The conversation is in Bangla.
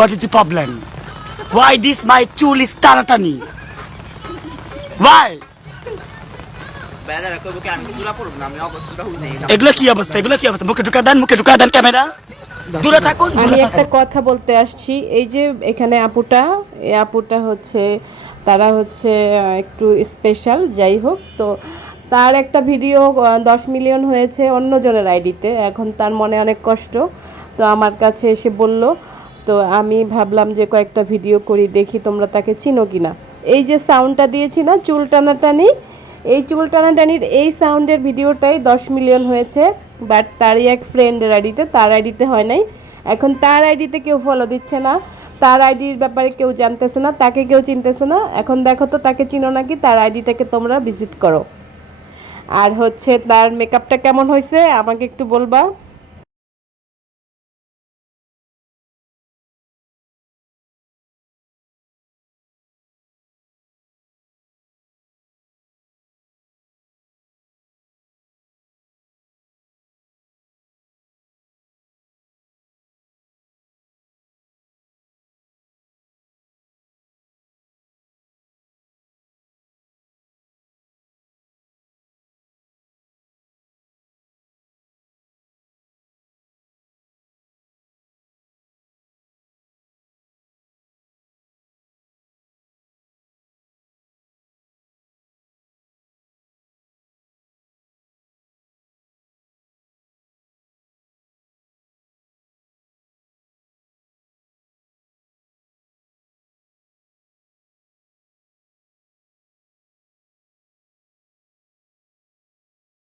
What is the problem? Why this my chul is taratani? Why? এগুলো কি অবস্থা মুখে ঢুকা দেন ক্যামেরা দূরে থাকুন আমি একটা কথা বলতে আসছি এই যে এখানে এই আপুটা হচ্ছে তারা হচ্ছে একটু স্পেশাল যাই হোক তো তার একটা ভিডিও 10 মিলিয়ন হয়েছে অন্যজনের আইডিতে এখন তার মনে অনেক কষ্ট তো আমার কাছে এসে বলল তো আমি ভাবলাম যে কয়েকটা ভিডিও করি দেখি তোমরা তাকে চিনো কিনা এই যে সাউন্ডটা দিয়েছি না চুল টানাটানি এই চুল টানাটানির এই সাউন্ডের ভিডিওটাই 10 মিলিয়ন হয়েছে বাট তারই এক ফ্রেন্ডের আইডিতে তার আইডিতে হয় নাই এখন তার আইডিতে কেউ ফলো দিচ্ছে না তার আইডির ব্যাপারে কেউ জানতেছে না তাকে কেউ চিনতেছে না এখন দেখো তো তাকে চিনো নাকি তার আইডিটাকে তোমরা ভিজিট করো আর হচ্ছে তার মেকআপটা কেমন হয়েছে আমাকে একটু বলবা